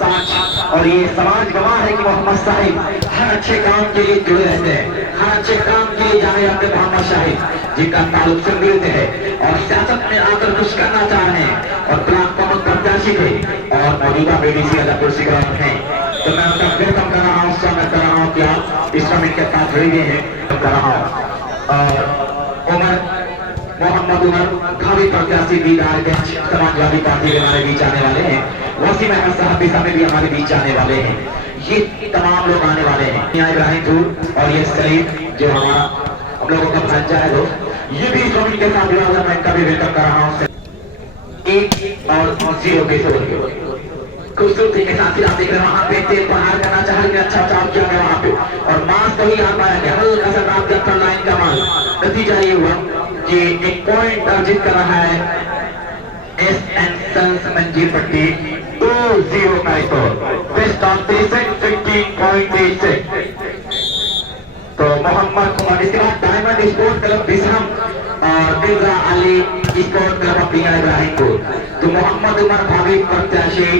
साच। और ये समाज गवाह है कि मोहम्मद साहिब हर अच्छे काम के लिए जुड़े रहते हैं, हर अच्छे काम के लिए जाने जाते मोहम्मद साहिब जिनका ताल्लुक से मिलते हैं और सियासत में आकर कुछ करना चाह रहे हैं और ब्लॉक कॉमन प्रत्याशी थे और मौजूदा बीडीसी अदा कुर्सी ग्राम है। तो मैं उनका वेलकम कर रहा हूँ, स्वागत कर रहा हूँ कि आप इस समय के साथ जुड़े हुए हैं कर रहा हूँ। और उमर मोहम्मद उमर भावी प्रत्याशी दीदारगंज समाजवादी पार्टी के हमारे बीच आने वाले हैं। वसीम अहमद साहब भी समय भी हमारे बीच आने वाले हैं। ये तमाम लोग आने वाले हैं। यहाँ इब्राहिम दूर और ये सलीम जो हमारा हम लोगों का भांजा है दोस्त, ये भी इस के साथ जुड़ा हुआ, मैं इनका भी वेलकम कर रहा हूँ। 1 और 0 के खूबसूरती के साथ आप देख रहे हैं वहाँ पे तेल प्रहार करना चाह रहे, अच्छा बचाव किया गया वहाँ पे और मास तो ही आ पाया गया हल्का सा रात जब लाइन का माल। नतीजा ये हुआ कि एक पॉइंट अर्जित कर रहा है एस.एन. सन्स मंजीर पट्टी 2-0 का स्कोर बेस्ट ऑन 15.86। तो मोहम्मद कुमार इसके बाद डायमंड स्पोर्ट क्लब बिसरम और मिर्जा अली स्पोर्ट क्लब अपना इब्राहिमपुर। तो मोहम्मद उमर भावी प्रत्याशी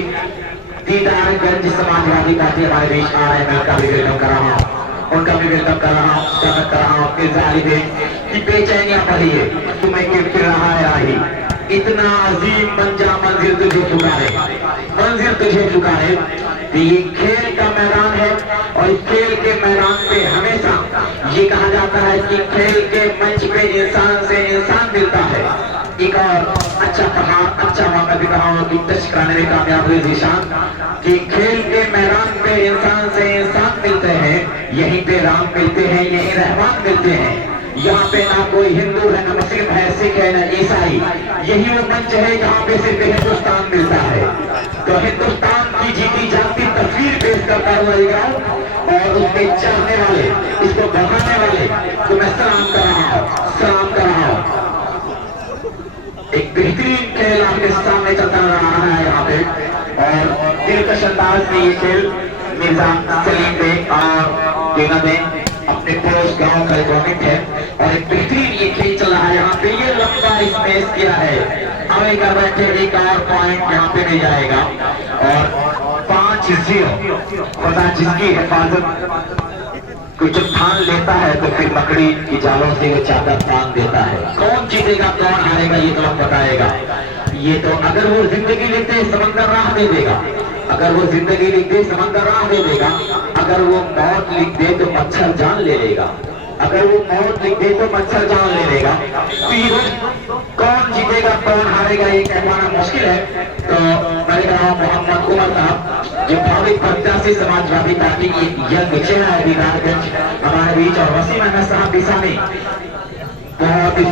दीदारगंज समाजवादी पार्टी हमारे बीच आ रहे हैं। मैं उनका भी वेलकम कर रहा हूँ, उनका भी वेलकम कर रहा हूँ, स्वागत कर रहा हूँ। मिर्जा अली की बेचैनियां पड़ी है, तुम्हें गिर रहा है राही, इतना अजीम मंजा मंजिल तुझे चुका है, मंजिल तुझे चुका है। ये खेल का मैदान है और इस खेल के मैदान पे हमेशा ये कहा जाता है कि खेल के मंच पे इंसान से इंसान मिलता है। एक और अच्छा कहा, अच्छा मौका भी कहा कि टच कराने में कामयाब हुए जीशान कि खेल के मैदान पे इंसान से इंसान मिलते हैं, यहीं पे राम मिलते हैं, यहीं रहमान मिलते हैं। यहाँ पे ना कोई हिंदू है, ना मुस्लिम है, सिख है, ना ईसाई, यही वो मंच है जहाँ पे सिर्फ हिंदुस्तान मिलता है। तो हिंदुस्तान की जीती जागती तस्वीर पेश करता हुआ ये गाँव और उसके चलने वाले, इसको बढ़ाने वाले तो मैं सलाम कर रहा हूँ, सलाम कर रहा हूँ। एक बेहतरीन खेल आपके सामने चलता रहा है यहाँ पे और दिलकश अंदाज में ये खेल मिर्जा सलीम बेग और टीना बेग अपने पड़ोस गांव का टूर्नामेंट है और एक बेहतरीन ये खेल चल रहा है यहाँ पे। ये लंबा स्पेस किया है, आएगा बैठे एक और पॉइंट यहाँ पे मिल जाएगा और 5-0। खुदा जिसकी हिफाजत कुछ ठान लेता है तो फिर मकड़ी की जालों से वो चादर बांध देता है। कौन जीतेगा कौन हारेगा ये तो वक्त बताएगा। ये तो अगर वो जिंदगी लिखते समंदर राह दे देगा, अगर वो जिंदगी लिख दे समंदर राह दे देगा, अगर वो मौत लिख दे तो मच्छर जान ले लेगा, अगर वो मौत लिख दे तो मच्छर जान ले लेगा। कौन जीतेगा कौन हारेगा ये कहना मुश्किल है। तो मैं कह रहा हूँ मोहम्मद उमर साहब जो भावी प्रत्याशी समाजवादी पार्टी की यंग चेहरा है दीदारगंज हमारे बीच और वसीम अहमद साहब दिशा में बहुत ही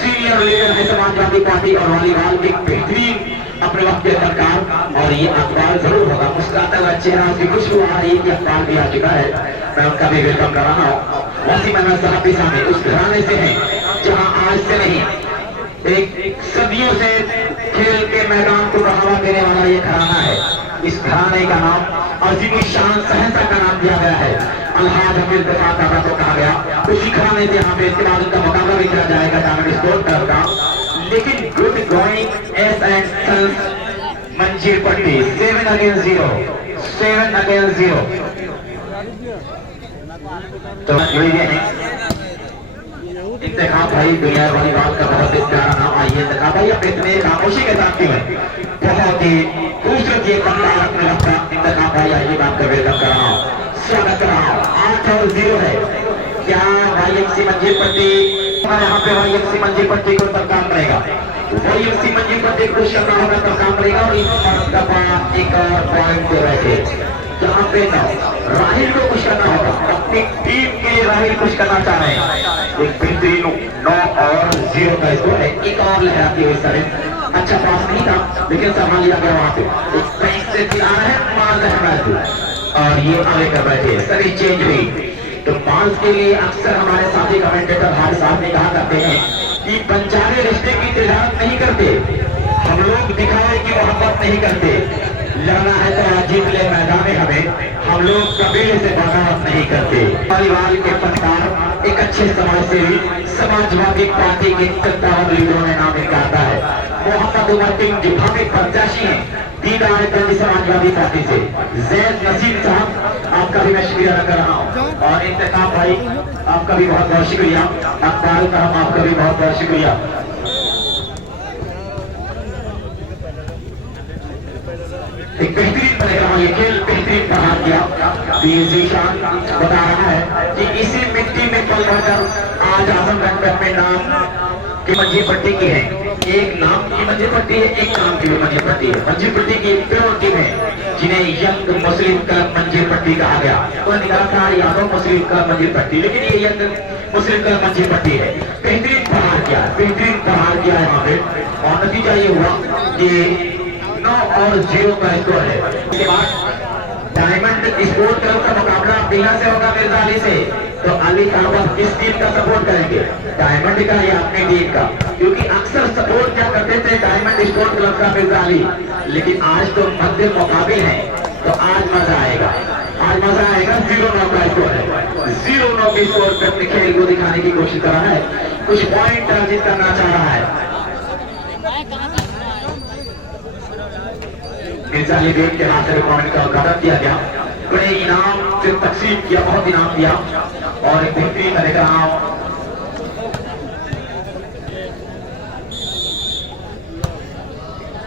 सीनियर लीडर है समाजवादी पार्टी और वॉलीबॉल के बेहतरीन अपने वक्त के सरकार और ये अखबार जरूर होगा। मुस्कुराता हुआ चेहरा उसकी खुशबू आ रही है कि अखबार भी आ चुका है। मैं उनका भी वेलकम कर रहा हूँ। वसीम अहमद साहब दिशा में उस घराने से है जहाँ आज से नहीं एक सदियों से खेल के मैदान को बढ़ावा देने वाला ये घराना है। इस घराने का नाम अजीम शान सहसा का नाम दिया गया है। अलहाज हमीद दफा दादा को कहा गया, उसी घराने से यहाँ पे इसके बाद उनका मुकाबला भी किया जाएगा डायमंड स्पोर्ट क्लब का। लेकिन गुड गोइंग एस.एन. सन्स मंजीर पट्टी 7-0 तो जुड़े हैं इंतखाब भाई दुनिया वाली बात का बहुत ही प्यारा नाम। आइए इंतखाब भाई अपने इतने खामोशी के साथ क्यों है, बहुत ही खूबसूरत ये पंडाल अपने लगता इंतखाब भाई आइए बात का वेलकम कर रहा हूँ, स्वागत कर रहा हूँ। 8-0 है क्या वाईएमसी मंजीर पट्टी यहाँ पे वाईएमसी मंजीर पट्टी को तब काम करेगा, वाईएमसी मंजीर पट्टी को खुश करना होगा तब काम करेगा। और इस दफा एक और पॉइंट दे रहे थे जहाँ पे राहिल को खुश करना होगा, अपनी टीम के लिए राहिल खुश करना चाह रहे हैं। एक बेहतरीन 9-0 का स्कोर है। एक और लहराती हुई सर अच्छा पास नहीं था लेकिन संभाल लिया गया वहां पे। एक पेस से आ रहा है माल अहमद और ये आगे कर बैठे सभी चेंज हुई। तो माल के लिए अक्सर हमारे साथी कमेंटेटर हार साहब ने कहा करते हैं कि बंजारे रिश्ते की तिजारत नहीं करते, हम लोग दिखावे की मोहब्बत नहीं करते। लड़ना है तो आज जीत ले मैदान में हमें, हम लोग कबीले से बगावत नहीं करते। परिवार के फनकार एक अच्छे समाज सेवी समाजवादी पार्टी के 57 लीडरों ने नाम निकाला है। मोहम्मद उमर सिंह जो भावी प्रत्याशी हैं दीदार गंज समाजवादी पार्टी से जैद नसीम साहब, आपका भी मैं शुक्रिया अदा कर रहा हूँ। और इंतखाब भाई, आपका भी बहुत बहुत शुक्रिया। अकबाल साहब, आपका भी बहुत बहुत शुक्रिया। एक बेहतरीन बनेगा ये खेल, बेहतरीन पढ़ा किया। जीशान बता रहा है कि इसी मिट्टी में पल भर आज आजमगढ़ में नाम की मंजी पट्टी की है। एक नाम की मंजी पट्टी है, एक काम की मंजी पट्टी है। मंजी पट्टी की प्योर टीम है जिन्हें यंग मुस्लिम क्लब मंजी पट्टी कहा गया। तो निकला था यादव मुस्लिम क्लब मंजी पट्टी, लेकिन ये यंग मुस्लिम क्लब मंजी पट्टी है। बेहतरीन प्रहार किया, बेहतरीन प्रहार किया यहाँ पे, और नतीजा ये हुआ कि 9 और 0 का स्कोर है। उसके बाद डायमंड स्पोर्ट क्लब का मुकाबला पीला से होगा मिर्जा अली से। तो अली साहब किस टीम का सपोर्ट करेंगे, डायमंड का या अपनी टीम का? क्योंकि अक्सर सपोर्ट क्या करते थे डायमंड स्पोर्ट क्लब का मिर्जा अली, लेकिन आज तो मध्य मुकाबिल है, तो आज मजा आएगा, आज मजा आएगा। 0-9 का स्कोर है, 0-9 के स्कोर पर अपने खेल को दिखाने की कोशिश कर रहा है, कुछ पॉइंट अर्जित करना चाह रहा है। मिर्जा अली बेग के हाथ से कमेंट का उद्घाटन किया गया, बड़े इनाम से तकसीम किया, बहुत इनाम दिया, और एक बेहतरीन मैं देख रहा हूं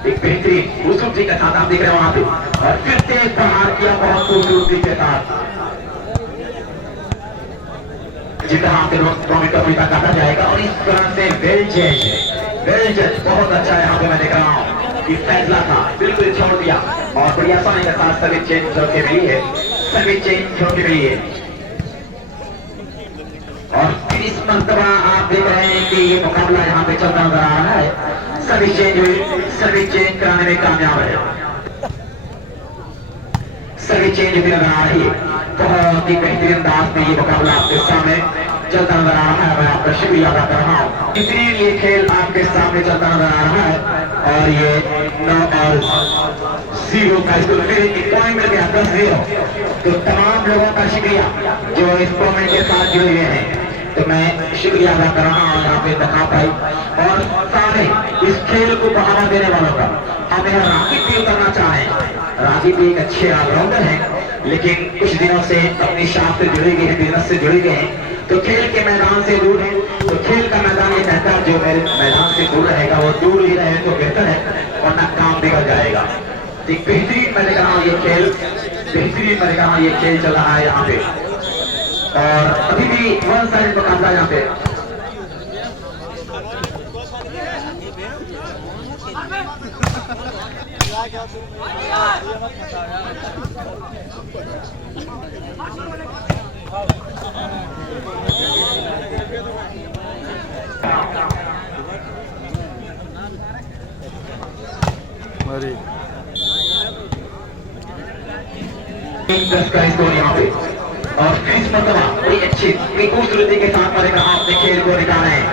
एक बेहतरीन खूबसूरती के साथ आप देख रहे हो वहां पे, और फिर से प्रहार किया बहुत खूबसूरती के साथ। जिनका हाथ से कमेंट का पैसा काटा जाएगा, और इस तरह से वेल जज बहुत अच्छा यहाँ पे मैं देख रहा हूँ कि फैसला था बिल्कुल छोड़ दिया, और बड़ी आसानी के साथ सर्विस चेंज होके मिली है, सर्विस चेंज होके मिली है। और फिर इस मर्तबा आप देख रहे हैं कि ये मुकाबला यहाँ पे चलता नजर आ रहा है। सर्विस चेंज हुई, सर्विस चेंज कराने में कामयाब है, सर्विस चेंज भी नजर आ रही है। बहुत ही बेहतरीन अंदाज में ये मुकाबला आपके सामने चलता नजर आ रहा है, मैं आपका शुक्रिया अदा कर रहा हूँ। इसलिए ये खेल आपके सामने चलता नजर आ रहा है, और ये 9 और 0 का स्कोर, फिर एक पॉइंट मिल गया 10-0। तो तमाम लोगों का शुक्रिया जो इस टूर्नामेंट के साथ जुड़े हुए हैं, तो मैं शुक्रिया अदा कर रहा हूँ यहाँ पे दिखा पाई, और सारे इस खेल को बढ़ावा देने वालों का। हम यहाँ रागिब भी उतरना चाहें, रागिब भी एक अच्छे ऑलराउंडर हैं, लेकिन कुछ दिनों से अपनी शाख से जुड़े गए हैं, बिजनेस से जुड़े गए हैं, तो खेल के मैदान से दूर है। तो खेल का मैदान ये कहता है जो मेरे मैदान से दूर रहेगा वो दूर ही रहे तो बेहतर है, वरना काम बिगड़ जाएगा। एक बेहतरीन मैंने कहा ये खेल, बेहतरीन मैंने कहा ये खेल चल रहा है यहाँ पे, और अभी भी वन साइड मुकाबला यहाँ पे। दस का स्कोर यहाँ पे, और इस मरतबा बड़ी अच्छी खूबसूरती के साथ मैंने कहा अपने खेल को निकाले हैं।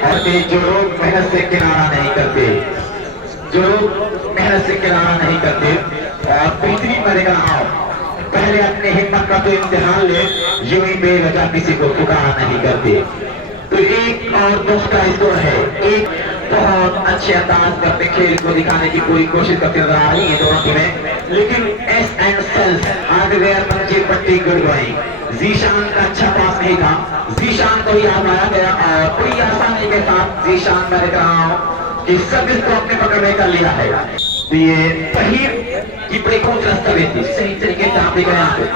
और जो लोग मेहनत से किनारा नहीं करते, जो लोग मेहनत से किनारा नहीं करते, और बेहतरीन मैंने कहा पहले अपने हिम्मत का तो इम्तिहान ले, यूं ही बेवजह किसी को पुकारा नहीं करते। तो 1 और 2 का स्कोर है, एक बहुत अच्छे अंदाज में अपने खेल को दिखाने की पूरी कोशिश करते नजर आ रही है दोनों टीमें, लेकिन एस एंड सेल्स हार्डवेयर मंजी पट्टी गुड गोइंग। जीशान का अच्छा पास नहीं था, जीशान को ही आजमाया गया, और पूरी आसानी के साथ जीशान मैं देख रहा हूँ कि सर्विस को अपने पकड़ में कर लिया है। तो ये सही की बड़ी खूबसूरत थी, सही तरीके से आप देख रहे हैं,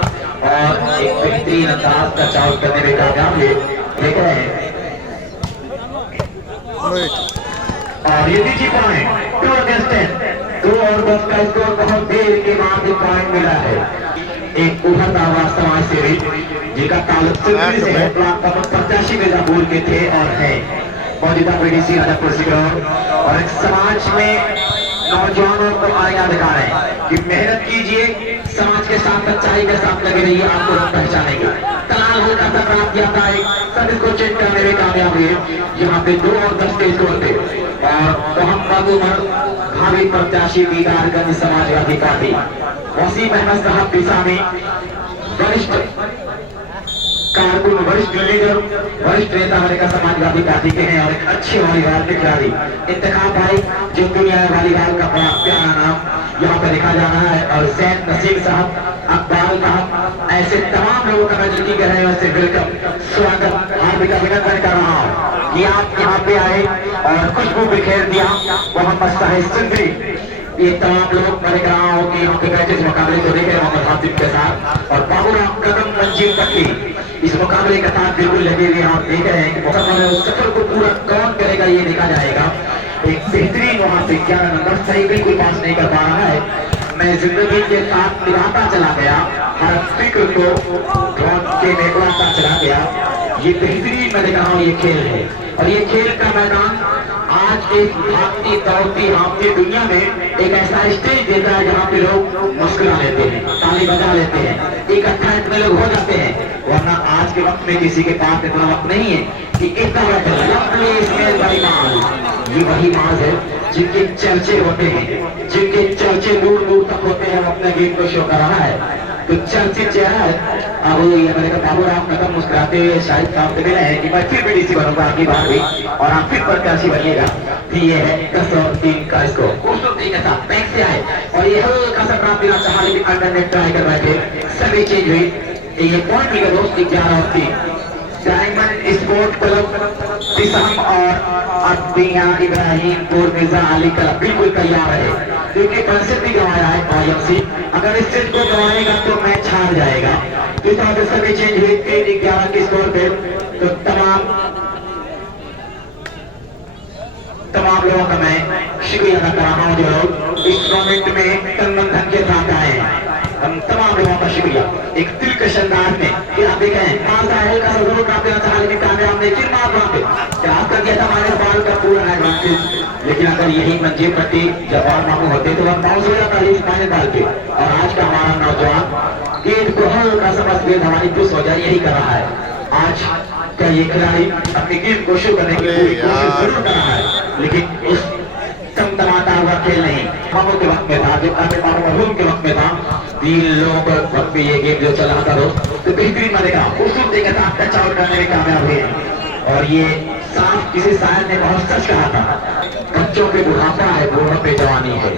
और एक बेहतरीन अंदाज का चाव करने में कामयाब है, देख रहे हैं। और ये देखिए पॉइंट 2 अगेंस्ट 10, 2 और 10 का स्कोर, बहुत देर के बाद पॉइंट मिला है। एक उभरता हुआ समाज सेवी जिनका ताल्लुक सिलसिले से है, प्रत्याशी मिर्जापुर के थे और है, मौजूदा बीडीसी राजापुर सिगरौर, और एक समाज में नौजवानों को आईना दिखा रहे हैं कि मेहनत कीजिए, समाज के साथ सच्चाई के साथ लगे रहिए, आपको लोग पहचानेंगे। तलाल हल्का सा प्राप्त किया था, सब इसको चेक करने में कामयाब हुए। यहाँ पे 2 और 10 के स्कोर थे, और मोहम्मद उमर भावी प्रत्याशी दीदारगंज समाजवादी पार्टी, वसीम अहमद साहब पिसामी वरिष्ठ कारकुन, वरिष्ठ लीडर, वरिष्ठ नेता अमेरिका समाजवादी पार्टी के हैं, और एक अच्छे वॉलीबॉल के खिलाड़ी इंतखाब भाई, जो दुनिया वॉलीबॉल का बड़ा प्यारा नाम यहाँ पे लिखा जा रहा है। और सैद नसीम साहब, अकबाल साहब, ऐसे तमाम लोगों का मैं जिनकी कह रहे हैं वैसे वेलकम, स्वागत, हार्दिक अभिनंदन कर रहा हूँ कि आप यहाँ पे आए और खुशबू बिखेर दिया मोहम्मद साहिद सिंधी। ये तमाम लोग मैं देख रहा हूँ कि यहाँ पे बैठे इस मुकाबले को देखे मोहम्मद हाफिज के साथ और बाबूराम कदम मंजीव पट्टी इस मुकाबले के साथ बिल्कुल लगे हुए आप देख रहे हैं कि मुकाबले उस सफर को पूरा कौन करेगा ये देखा जाएगा। एक बेहतरीन वहां से 11 नंबर सही बिल्कुल पास नहीं कर पा रहा है। मैं जिंदगी के साथ निभाता चला गया, हर फिक्र को ड्रॉन के में उड़ाता चला गया। ये बेहतरीन मैं देख रहा हूँ ये खेल है और ये खेल का मैदान आज के भागती दौड़ती हाँफती दुनिया में एक ऐसा स्टेज देता है जहाँ पे लोग मुस्कुरा लेते हैं, ताली बजा लेते हैं, इकट्ठा इतने लोग हो जाते हैं। वरना आज के वक्त में किसी के पास इतना वक्त नहीं है कि इतना ये वही माज है जिनके चर्चे होते हैं, जिनके चर्चे दूर दूर तक होते हैं। अपने गेम को शो कर रहा है तो चर्चित चेहरा है। अब ये मैंने कहा बाबूराम कदम मुस्कुराते हुए शाहिद साहब से मिले हैं कि मैं फिर बीडीसी बनूंगा आपकी बार भी और आप फिर प्रत्याशी बनिएगा। ये है 10 और 3 का स्कोर, खूबसूरती के साथ बैंक से आए और ये हल्का सा ड्रॉप देना चाहा लेकिन अंडर नेट ट्राई कर रहे थे, सभी चेंज हुई। ये पॉइंट मिले दोस्त 11 और 3। डायमंड स्पोर्ट क्लब तिसम और अब्दिया इब्राहिमपुर मिर्जा अली क्लब बिल्कुल तैयार है क्योंकि पंसिल भी गंवाया है आईएमसी। अगर इस चीज को गंवाएगा तो मैच हार जाएगा। इस तरह से सभी चेंज हुए 3-11 के स्कोर पे। तो तमाम लोगों का मैं शुक्रिया अदा कर रहा हूँ जो लोग इस टूर्नामेंट में तन मन धन के साथ आए हैं। हम तमाम लोगों का शुक्रिया। एक दिलकश अंदाज में कि आप देखें मालदा हल्का सा जरूर काट देना चाहा लेकिन कामयाब नहीं, फिर मार वहां पे क्या कर दिया था हमारे बाल का पूरा एडवांटेज। लेकिन अगर यही मंजीर पट्टी जवाब मामू होते तो वह बाउंस हो जाता है इस फाइनल डाल के। और आज का हमारा नौजवान गेंद को हल्का सा बस गेंद हमारी पुश हो जाए यही कर रहा है। आज का ये खिलाड़ी अपनी गेंद को शो करने की पूरी कोशिश जरूर कर रहा है लेकिन उस टमटमाता हुआ खेल नहीं मामू के वक्त में था, जब मामू के वक्त में था। 3 लोगों के वक्त में ये गेम जो चल रहा था दोस्त तो बेहतरीन मरेगा, खूबसूरती के साथ टच आउट करने में कामयाब हुए। और ये साफ किसी शायर ने बहुत सच कहा था, बच्चों पे बुढ़ापा है, बूढ़ों पे जवानी है।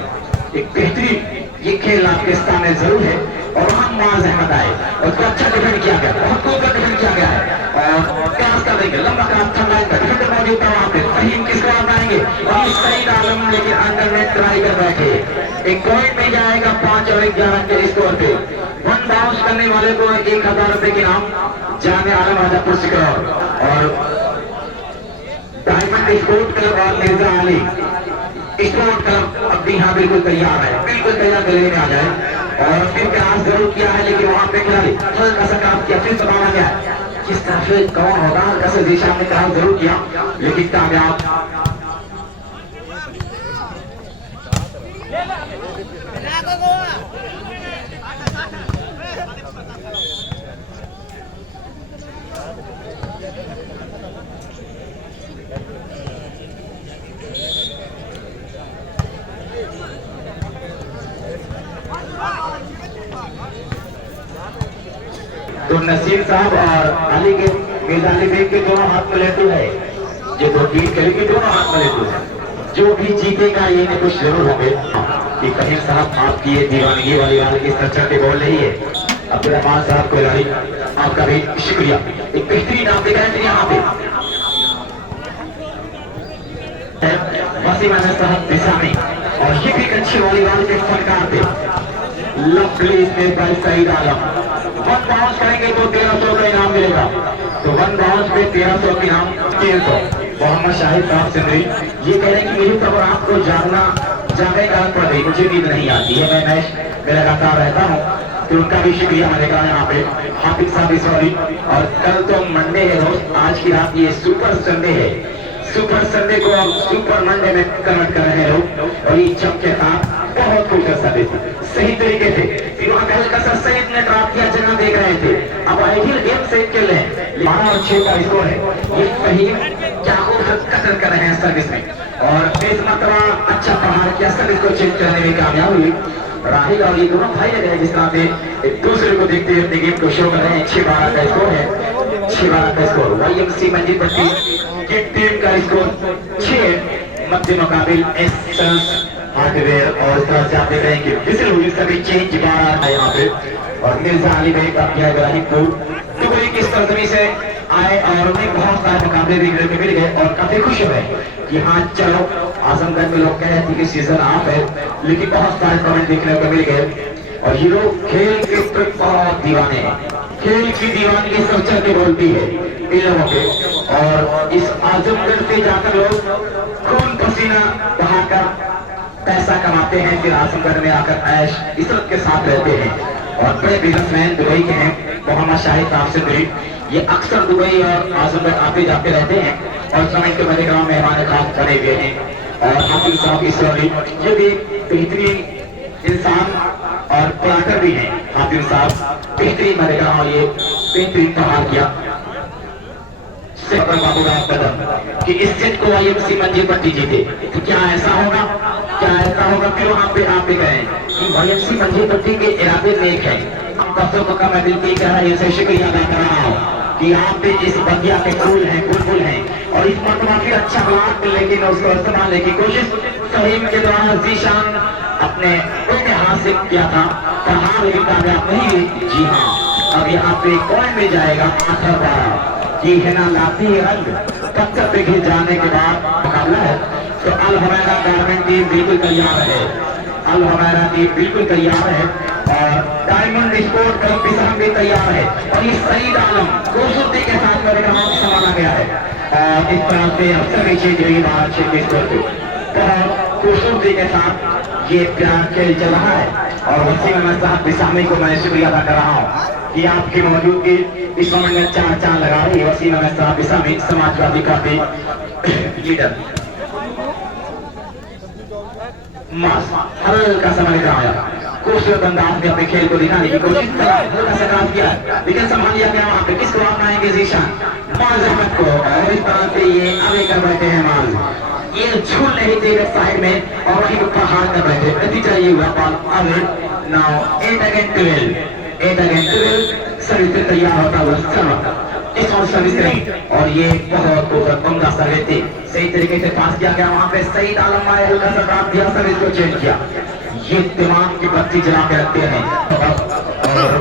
एक बेहतरीन ये खेल आपके सामने जरूर है और हम माज अहमद आए और उसका अच्छा डिफेंड किया गया, बहुत खूब डिफेंड किया गया है। और क्रॉस कर देंगे लंबा क्रॉस चल रहा है, डिफेंडर मौजूद था वहां पे, फहीम किसको आएंगे और सईद आलम लेकिन अंदर में ट्राई कर बैठे। एक पॉइंट में जाएगा 5 और 11 के स्कोर पे। 1 बाउंस करने वाले को 1000 रुपए के नाम जाने आलम राजापुर सिकरौर और डायमंड स्पोर्ट क्लब और मिर्जा अली स्पोर्ट क्लब अब भी यहाँ बिल्कुल तैयार है, बिल्कुल तैयार गले में आ जाए। और फिर प्रयास जरूर किया है लेकिन वहां पे खिलाड़ी हल्का सा काम किया, फिर बताना गया किस तरह से कौन होगा, हल्का सा दिशा में काम जरूर किया लेकिन कामयाब। तो नसीम साहब और अली के मिर्जा अली बेग के दोनों हाथ में लड्डू है, जो 2 टीम खेलेगी दोनों हाथ में लड्डू है। जो भी जीतेगा ये ने कुछ जरूर होंगे कि कहीं साहब आपकी ये दीवानगी वाली बात की चर्चा के बोल रही है। अब्दुलरहमान साहब को लड़ी आपका भी शुक्रिया। एक बेहतरीन आप देखा है यहाँ पे वसीम अहमद साहब दिशा में और ये भी अच्छी वॉलीबॉल के फनकार थे। लवली भाई सईद आलम 1 बाउंस करेंगे तो 1300 का इनाम मिलेगा। तो 1 बाउंस पे 1300 का इनाम 300। मोहम्मद शाहिद साहब सिंधी ये कह रहे हैं कि मेरी खबर आपको जाने का पड़ गई, मुझे नींद नहीं आती है, मैं मैच में लगातार रहता हूँ। तो उनका भी शुक्रिया मैंने कहा यहाँ पे हाफिज साहब सॉरी। और कल तो मंडे है दोस्त, आज की रात ये सुपर संडे है, सुपर संडे को अब सुपर मंडे में कन्वर्ट कर रहे हैं लोग। और ये जम के साथ बहुत खूबसूरत संडे सही तरीके से हल्का सा सईद ने ड्रॉप किया, जगह देख रहे थे। अब आइडियल गेम सेट खेल रहे हैं 12 और 6 का स्कोर है। ये फहीम क्या खूबसूरत कसरत कर रहे हैं सर्विस में और 20 मरतबा अच्छा प्रहार किया, सर्विस को चेंज करने में कामयाब हुई। राहिल और ये दोनों भाई लगे हैं जिस तरह से एक दूसरे को देखते हुए अपने गेम को शो कर रहे हैं। 6-12 का स्कोर है, 6-12 का स्कोर। वाईएमसी मंजीर पट्टी की टीम का स्कोर 6 मध्य मुकाबिल हार्डवेयर और इस तरह से आप देख रहे हैं कि विजिल हुई सभी चेंज बार है यहाँ पे। और मिर्जा अली भाई का किया इब्राहिमपुर दुबई की सरजमी से आए और उन्हें बहुत सारे मुकाबले देखने को मिल गए और काफी खुश हुए कि हाँ चलो आजमगढ़ में लोग कह रहे थे कि सीजन ऑफ है, लेकिन बहुत सारे टूर्नामेंट देखने को मिल गए। और ये लोग खेल के बहुत दीवाने हैं, खेल की दीवानगी सब चल के बोलती है इन लोगों के। और इस आजमगढ़ से जाकर लोग खून पसीना बहाकर पैसा कमाते हैं, फिर आजमगढ़ में आकर ऐश इज्जत के साथ रहते हैं। और बड़े बिजनेसमैन दुबई के हैं, मोहम्मद शाहिद काफसिद्दीन, ये अक्सर दुबई और आजमगढ़ आते जाते रहते हैं और समय के बड़े गाँव मेहमान खास बने हुए हैं। और हाफिज साहब इसराइली ये भी बेहतरीन इंसान और प्लाटर भी हैं। हाफिज साहब बेहतरीन मैंने कहा ये बेहतरीन प्रहार किया कि इस सेट को वाईएमसी मंजिल पर जीते। तो क्या ऐसा होगा, क्या ऐसा होगा फिर वहाँ पे आप भी कहें कि वाईएमसी मंजिल पट्टी के इरादे नेक है। हम दर्शकों का मैं दिल की कह रहा है, इसे शुक्रिया अदा कर रहा हूँ कि आप पे इस बगिया के फूल हैं, बुलबुल हैं और इस पर काफी अच्छा ब्लॉक, लेकिन उसको इस्तेमाल की कोशिश सहीम के द्वारा जीशान अपने हाथ से किया था, पर हार लेकिन कामयाब नहीं हुई। जी हाँ, अब यहाँ पे पॉइंट में जाएगा 8 और 12 की है ना लाती रंग टक्कर पे घिर जाने के बाद मुकाबला है। तो अल हुमैरा गारमेंट टीम बिल्कुल तैयार है, अल हुमैरा टीम बिल्कुल तैयार है और डायमंड स्पोर्ट क्लब भी हम भी तैयार है। और ये सईद आलम खूबसूरती के साथ कार्यक्रम संभाला गया है और इस तरह से अक्सर नीचे गिरी बात बहुत खूबसूरती के साथ ये प्यार खेल चल रहा है। और वसीम अहमद साहब बिसामी को मैं शुक्रिया अदा कर रहा हूँ कि आपकी मौजूदगी इस मोमेंट में चार चांद लगा रही है। वसीम अहमद साहब बिसामी समाजवादी पार्टी लीडर मास हल्का समय कराया, खूबसूरत अंदाज में अपने खेल को दिखाने की कोशिश करा, हल्का सा काम किया लेकिन संभाल लिया गया। वहाँ पे किसको आप आएंगे जीशान माज अहमद को, और इस तरह से ये आगे कर बैठे हैं माज, ये झूल नहीं थे साइड में और वहीं ऊपर हाथ कर बैठे। नतीजा ये हुआ ball out. Now 8 against 12 service से तैयार होता हुआ सर्व इस और सर्विस नहीं और ये बहुत उम्दा सर्विस थी, सही तरीके से पास किया गया। वहाँ पे सईद आलम आए, हल्का सा ड्रॉप दिया, सर्विस को चेंज किया। ये दिमाग की बत्ती जला के रखते हैं। और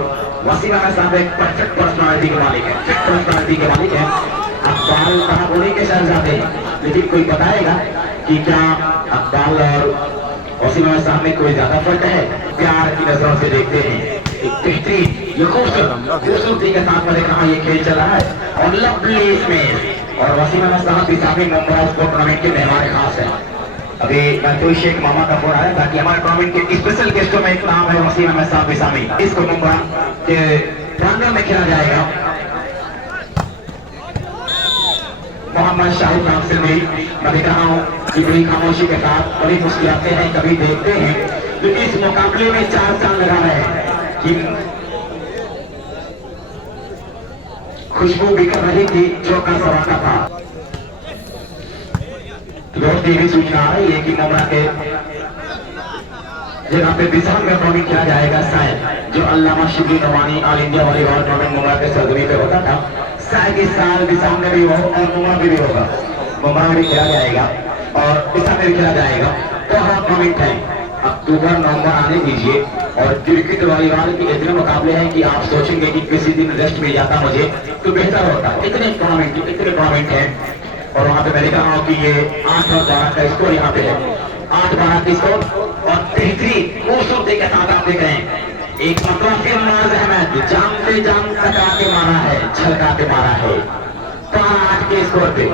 वसीम अहमद साहब एक परफेक्ट पर्सनालिटी के मालिक है, फिट पर्सनालिटी के मालिक है। अकबाल कहाबोली के शहजादे हैं, लेकिन कोई बताएगा कि क्या अकबाल और वसीम अहमद साहब में कोई ज्यादा फर्क है? प्यार की नजरों से देखते हैं। बेहतरीन ये खूबसूरती के साथ मैंने कहा ये खेल चल रहा है और लवली इसमें। और वसीम अहमद साहब भी सामने मुंबई स्पोर्ट टूर्नामेंट के मेहमान खास है। अभी मैं शेख मामा का फोन आया था कि हमारे टूर्नामेंट के स्पेशल गेस्टों में एक नाम है वसीम अहमद साहब भी शामिल। इसको मुंबई के प्रांगण में खेला जाएगा। मोहम्मद शाहिद नाम से मैं देख रहा हूँ कि बड़ी खामोशी के साथ बड़ी मुस्कुराते हैं, कभी देखते हैं, लेकिन इस मुकाबले में 4 चांद लगा रहे हैं कि खुशबू बिखर रही थी, चौका सवाका था। दोस्त ये भी सूचना आ रही है कि मुमरा के जगह पे बिसाम में टूर्नामेंट खेला जाएगा शायद, जो Allama Shibli Nomani all India volleyball tournament Mumbra के सरजमी पे होता था, शायद इस साल बिसाम में भी हो और मुमरा में भी होगा। मुमरा में भी खेला जाएगा और बिसाम में भी खेला जाएगा। तो हाँ टूर्नामेंट है, अक्टूबर नवंबर आने दीजिए। और क्रिकेट वॉलीबॉल के इतने मुकाबले हैं कि आप सोचेंगे कि किसी दिन रेस्ट मिल जाता मुझे तो बेहतर होता। इतने टूर्नामेंट है और वहाँ पे मैंने कहा कि ये 8 और 12 का स्कोर यहाँ पे है, 8-12 का स्कोर। और बेहतरीन खूबसूरती के साथ आप देख रहे हैं एक मतलब फिर नाज अहमद जान से जान तका के मारा है, छलका के मारा है 12-8 के स्कोर पे।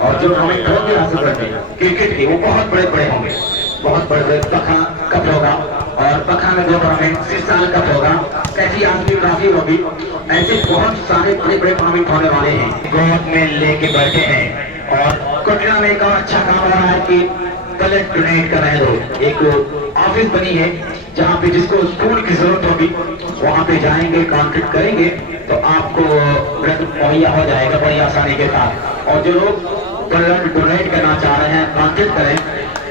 और जो टूर्नामेंट होंगे राष्ट्रपति क्रिकेट के वो बहुत बड़े बड़े होंगे, बहुत बड़े पखा कप होगा और पखा में 2 टूर्नामेंट इस साल कप होगा, कैसी आदमी ट्रॉफी होगी, ऐसे बहुत सारे बड़े बड़े टूर्नामेंट होने वाले हैं। गोद में लेके बैठे हैं। और कोटला में एक और अच्छा काम हो रहा है कि ब्लड डोनेट कर रहे लोग। एक ऑफिस बनी है जहाँ पे जिसको स्पून की जरूरत होगी वहाँ पे जाएंगे, कॉन्टेक्ट करेंगे तो आपको ब्लड मुहैया हो जाएगा बड़ी आसानी के साथ। और जो लोग ब्लड डोनेट करना चाह रहे हैं कॉन्टेक्ट करें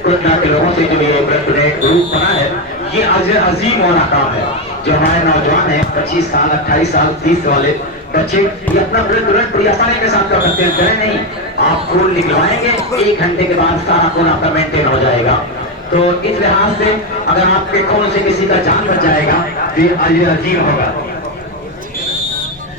कोटला के लोगों से। जो ये ब्लड डोनेट ग्रुप बना है ये अजीम वाला काम है। जो हमारे नौजवान है 25 साल 28 साल 30 वाले बच्चे ये अपना ब्लड डोनेट बड़ी आसानी के साथ कर सकते हैं। करें नहीं, आप खून निकलवाएंगे 1 घंटे के बाद सारा खून आपका मेंटेन हो जाएगा। तो इस लिहाज से अगर आपके खून से किसी का जान बच जाएगा तो ये अजीब होगा।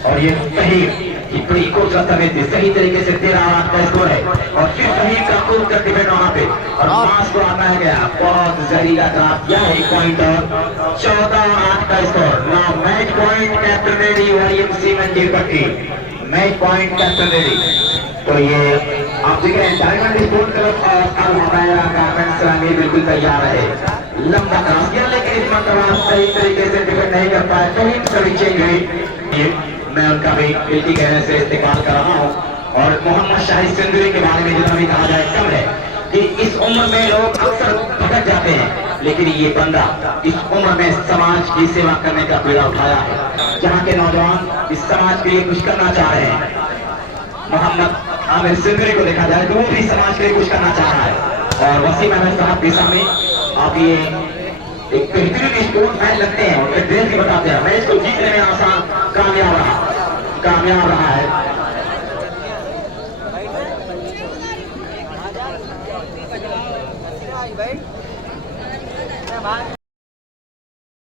और ये सही बड़ी कोशिश थी, सही तरीके से 13 8 का स्कोर है और फिर सही का खूब कर डिफेंड वहां पे और मास को आता है गया बहुत जहरीला ड्राफ्ट किया 1 पॉइंट और 14 8 का स्कोर। Now match point captain ready वारियम सीमेंट की पट्टी, मैच पॉइंट कैप्टन रेडी। तो ये आप देख रहे हैं डायमंड स्पोर्ट क्लब और अल हुमैरा गारमेंट्स सलामी बिल्कुल तैयार है। लंबा क्रॉस किया लेकिन इस मरतबा सही तरीके से डिफेंड नहीं कर पाया, कहीं सभी चेंज हुई। मैं उनका भी बेटी कहने से इस्तेमाल कर रहा हूँ। और मोहम्मद शाहिद सिंदूरी के बारे में जितना भी कहा जाए कम है कि इस उम्र में लोग अक्सर भटक जाते हैं, लेकिन ये बंदा इस उम्र में समाज की सेवा करने का बीड़ा उठाया है। जहाँ के नौजवान इस समाज के लिए कुछ करना चाह रहे हैं, मोहम्मद आमिर सिंदूरी को देखा जाए तो वो भी समाज के लिए कुछ करना चाह रहा है। और वसीम अहमद साहब के सामने आप ये एक बेहतरीन स्पोर्ट मैच लगते हैं और ड्रेस भी बताते हैं। मैच को जीतने में आसान कामयाब रहा है।